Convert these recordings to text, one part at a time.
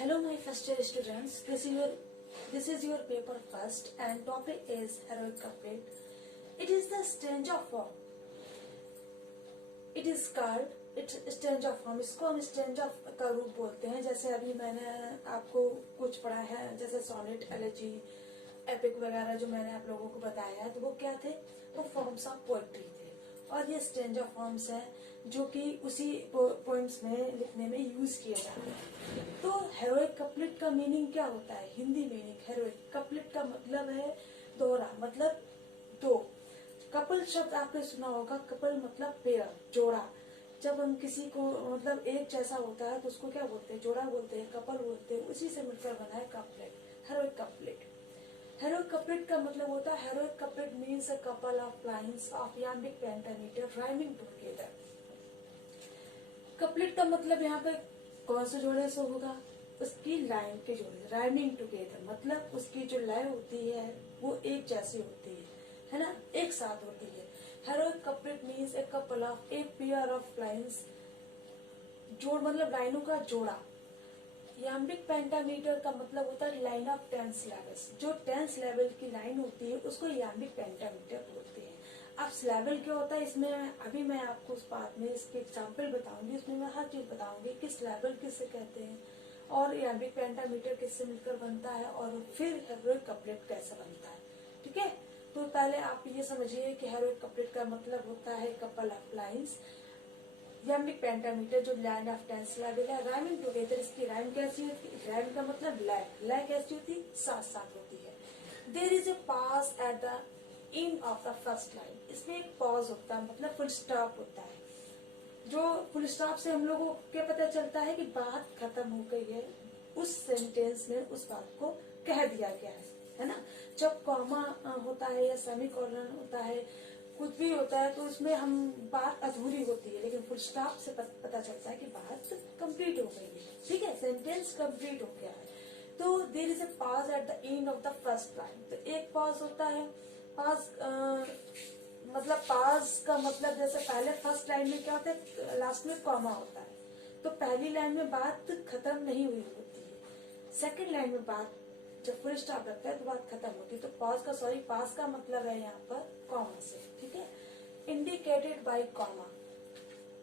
Hello my first year students, this is your paper first and topic is heroic couplet. It is the stange of form. It is called stange of form. इसको हम stange of का रूप बोलते हैं। जैसे अभी मैंने आपको कुछ पढ़ा है, जैसे सोनेट, एलेजी, एपिक वगैरह जो मैंने आप लोगों को बताया है, तो वो क्या थे? वो फॉर्म्स ऑफ पोएट्री थे और ये स्टेंज ऑफ फॉर्म्स है जो कि उसी पोएम्स में लिखने में यूज किए जाते हैं। तो हेरोइक कपलेट का मीनिंग क्या होता है? हिंदी मीनिंग हेरोइक कपलेट का मतलब है दोहरा, मतलब दो। कपल शब्द आपने सुना होगा, कपल मतलब पेयर, जोड़ा। जब हम किसी को मतलब एक जैसा होता है तो उसको क्या बोलते हैं? जोड़ा बोलते हैं, कपल बोलते हैं। उसी से मिलकर बना है couplet, heroic couplet. Heroic couplet का मतलब होता है, heroic couplet means a couple of lines of iambic pentameter rhyming together. Couplet का मतलब यहाँ पे कौन से जोड़े से होगा? उसकी लाइन के जोड़े, राइमिंग टुगेदर मतलब उसकी जो लय होती है वो एक जैसी होती है ना, एक साथ होती है। Heroic couplet means a couple of a pair of lines, जोड़ मतलब लाइनों का जोड़ा। याम्बिक पेंटामीटर का मतलब होता है लाइन ऑफ टेंस लेवल्स। जो टेंस लेवल की लाइन होती है उसको याम्बिक पेंटामीटर बोलते हैं। अब स्लेवल क्या होता है, इसमें अभी मैं आपको उस बात में इसके एग्जाम्पल बताऊंगी, उसमें मैं हर चीज बताऊंगी कि स्लेवल किससे कहते हैं और याम्बिक पेंटामीटर किससे मिलकर बनता है और फिर हेरोइक कपलेट कैसे बनता है। ठीक है, तो पहले आप ये समझिए कि हेरोइक कपलेट का मतलब होता है कपल ऑफ लाइन्स, याम्बिक पेंटामीटर जो लाइन ऑफ टेंस लेवल है, राइमिंग टुगेदर। इसकी राइम कैसी होती है? राइम का मतलब लय, लय कैसी होती है? साथ साथ होती है। There is a pause at the end of the first line. इसमें एक पॉज होता है, मतलब फुल स्टॉप होता है। जो फुल स्टॉप से हम लोगों को क्या पता चलता है कि बात खत्म हो गई है, उस सेंटेंस में उस बात को कह दिया गया है ना। जब कॉमा होता है या सेमीकोलन होता है, कुछ भी होता है, तो उसमें हम बात अधूरी होती है, लेकिन फुल स्टॉप से पता चलता है कि बात कंप्लीट हो गई है। ठीक है, सेंटेंस कंप्लीट हो गया है। तो there is a pause at the end of the first line. तो एक पॉज होता है। पॉज मतलब पॉज का मतलब जैसे पहले फर्स्ट लाइन में क्या होता है, लास्ट में कॉमा होता है, तो पहली लाइन में बात खत्म नहीं हुई होती है। सेकंड लाइन में बात जब फुल स्टॉप लगता है तो बात खत्म होती है। तो पॉज का मतलब है यहाँ पर कॉमा से। ठीक है, इंडिकेटेड बाय कॉमा,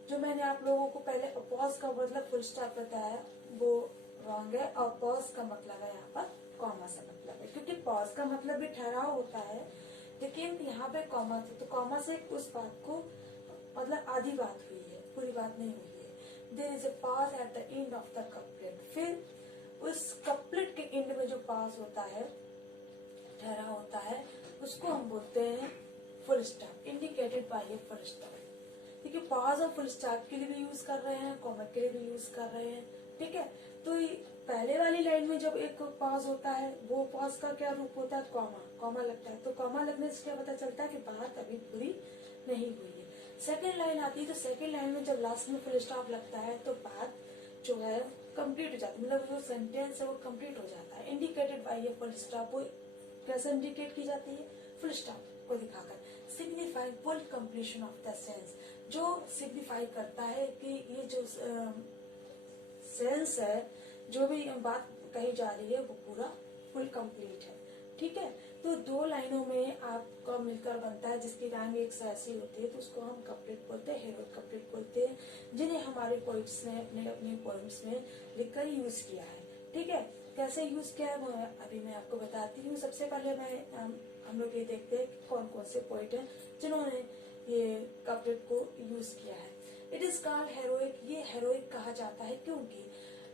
जो मैंने आप लोगों को पहले पॉज का मतलब फुल स्टॉप बताया वो रॉन्ग है, और पॉज का मतलब है यहाँ पर कॉमा से मतलब है, क्योंकि पॉज का मतलब भी ठहराव होता है, लेकिन यहाँ पे कॉमा था तो कॉमा से उस बात को मतलब आधी बात हुई है, पूरी बात नहीं हुई है। There is a pause at the end of the couplet. फिर उस कपलेट के एंड में जो पॉज होता है, ठहरा होता है, उसको हम बोलते हैं full stop, indicated by a full stop. देखिए, पॉज और फुल स्टॉप के लिए भी यूज कर रहे हैं, कॉमा के लिए भी यूज कर रहे हैं। ठीक है, तो पहले वाली लाइन में जब एक पॉज होता है, वो पॉज का क्या रूप होता है? कॉमा, कॉमा लगता है। तो कॉमा लगने से क्या पता चलता है कि बात अभी पूरी नहीं हुई है। सेकेंड लाइन आती है, तो सेकेंड लाइन में जब लास्ट में फुल स्टॉप लगता है तो बात जो है कंप्लीट हो जाती है, मतलब जो सेंटेंस है वो कंप्लीट हो जाता है। Indicated by a full stop, वो कैसे इंडिकेट की जाती है? फुल स्टॉप को दिखाकर। Signifying full completion of the sense, जो सिग्निफाई करता है कि ये जो सेंस है, जो भी बात कही जा रही है वो पूरा फुल कंप्लीट है। ठीक है, तो दो लाइनों में आपका मिलकर बनता है जिसकी राइम एक से ऐसी होती है, तो उसको हम कपलेट बोलते हैं, हेरोइक कपलेट बोलते हैं, जिन्हें हमारे पोइट्स ने अपने पोएम्स में लिखकर यूज किया है। ठीक है, कैसे यूज किया है वो अभी मैं आपको बताती हूँ। सबसे पहले हम लोग ये देखते हैं कौन कौन से पोइट हैं जिन्होंने ये कपलेट को यूज किया है। It is called heroic. ये हेरोइक कहा जाता है क्योंकि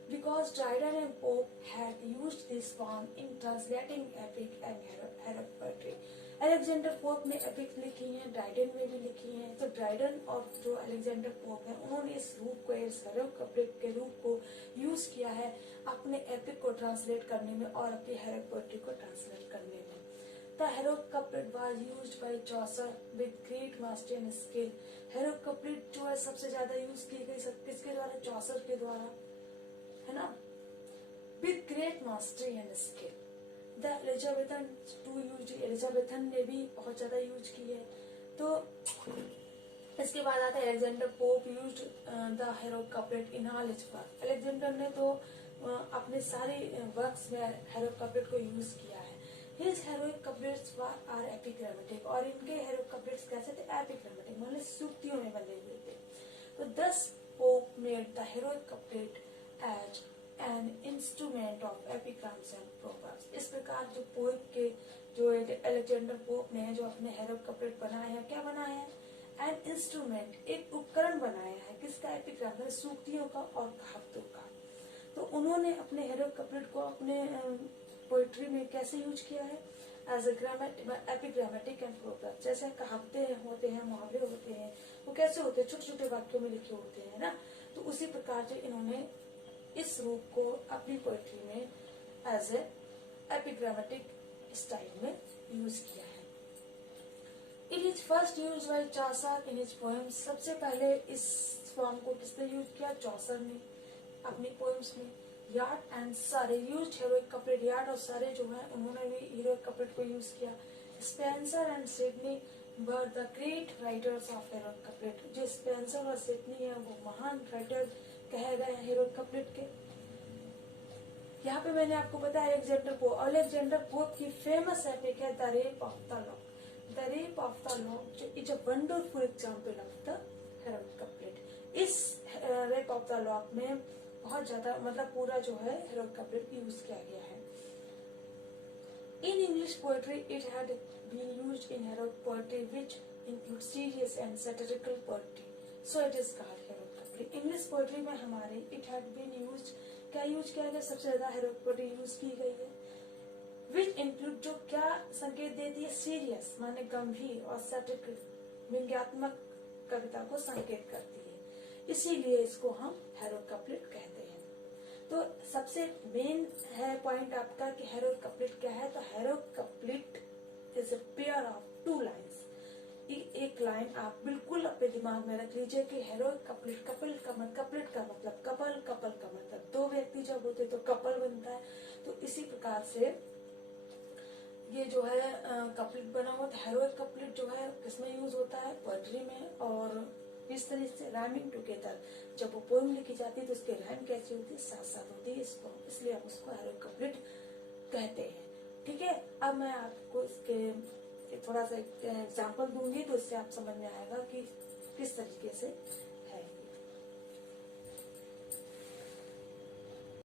because Dryden and Pope had used this form in translating epic and heroic poetry. Alexander pope ने एपिक लिखी हैं, ड्राइडन में भी लिखी हैं। तो ड्राइडन और जो अलेक्जेंडर पोप है, उन्होंने इस रूप को, इस हेरोइक कपलेट के रूप को यूज किया है अपने एपिक को ट्रांसलेट करने में और अपनी हेरोइक पोएट्री को ट्रांसलेट करने में। The heroic couplet was used by Chaucer with great mastery and skill. Heroic couplet जो है सबसे ज्यादा यूज की गई किसके द्वारा? चौसर के द्वारा, है ना, with great mastery and skill. The Elizabethan too used, Elizabethan ने भी बहुत ज्यादा यूज की है। तो इसके बाद आता है Alexander pope used the heroic couplet in all his work. Alexander ने तो अपने सारे वर्क्स में हेरोइक कपलेट को यूज किया है। हिज हेरोइक कपलेट्स आर एपिग्रामेटिक, और इनके हेरोइक कपलेट्स कैसे थे? एपिग्रामेटिक, मतलब सूक्तियों में बने हुए थे। तो thus Pope made the heroic couplet as an instrument of epigrams and proverbs. इस प्रकार जो पोप के जो अलेक्जेंडर पोप ने जो अपने हेरोइक कपलेट बनाए हैं, क्या बनाया है? एन इंस्ट्रूमेंट, एक उपकरण बनाया है। किसका? एपिग्राम, सूक्तियों का और कहावतों का। तो उन्होंने अपने हेरोइक कपलेट को अपने पोइट्री में कैसे यूज किया है? As epigrammatic and proverb. जैसे कहावतें होते हैं, मुहावरे होते हैं, वो कैसे होते हैं? छोटे छोटे वाक्यों में लिखे होते हैं ना। तो उसी प्रकार से इन्होंने इस रूप को अपनी पोइट्री में एज ए एपिग्रामेटिक स्टाइल में यूज किया है। It is first use by Chaucer in his poems. सबसे पहले इस फॉर्म को किसने यूज किया? चॉसर ने अपनी पोएम्स में। यार्ड एंड सारे यूज हेरोइक कपलेट। यार्ड और सारे जो है उन्होंने भी हेरोइक कपलेट को यूज किया। Spencer and Sydney were the great writers of heroic couplet. जो स्पेंसर और सिडनी है वो महान राइटर कहे गए हैं हेरोइक कपलेट के। यहाँ पे मैंने आपको बताया अलेक्जेंडर पोप की फेमस एपिक है the rape of the lock. The rape of the lock is a wonderful example of the heroic couplet. इस रेप ऑफ द लॉक में बहुत ज्यादा मतलब पूरा जो है हेरोइक कपलेट यूज किया गया है। In English poetry it had been used in heroic poetry which include serious and satirical poetry, so it is called heroic couplet. English poetry में हमारे इट हैड बीन यूज्ड, क्या use किया गया? सबसे ज्यादा हेरोइक पोएट्री यूज की गई है। विच इंक्लूड, जो क्या संकेत देती है? सीरियस माने गंभीर, और सैटिरिकल व्यंग्यात्मक कविता को संकेत करती है, इसीलिए इसको हम हेरोइक कपलेट कहते हैं। तो सबसे मेन है पॉइंट आपका कि हेरोइक कपलेट क्या है? तो heroic couplet is a pair of two lines. एक लाइन आप बिल्कुल अपने दिमाग में रख लीजिए कि हेरोइक कपलेट, कपलेट का मतलब कपल, कपल का मतलब दो व्यक्ति जब होते तो कपल बनता है। तो इसी प्रकार से ये जो है कपलेट बना हुआ। हेरोइक कपलेट जो है किसमें यूज होता है? पोएट्री में। और इस तरह से राइमिंग टुगेदर, जब वो पोएम लिखी जाती है तो उसकी राइम कैसी होती है? साथ साथ होती है, इसलिए हम उसको हेरोइक कपलेट कहते हैं। ठीक है, अब मैं आपको इसके थोड़ा सा एग्जाम्पल दूंगी तो इससे आप समझ में आएगा कि किस तरीके से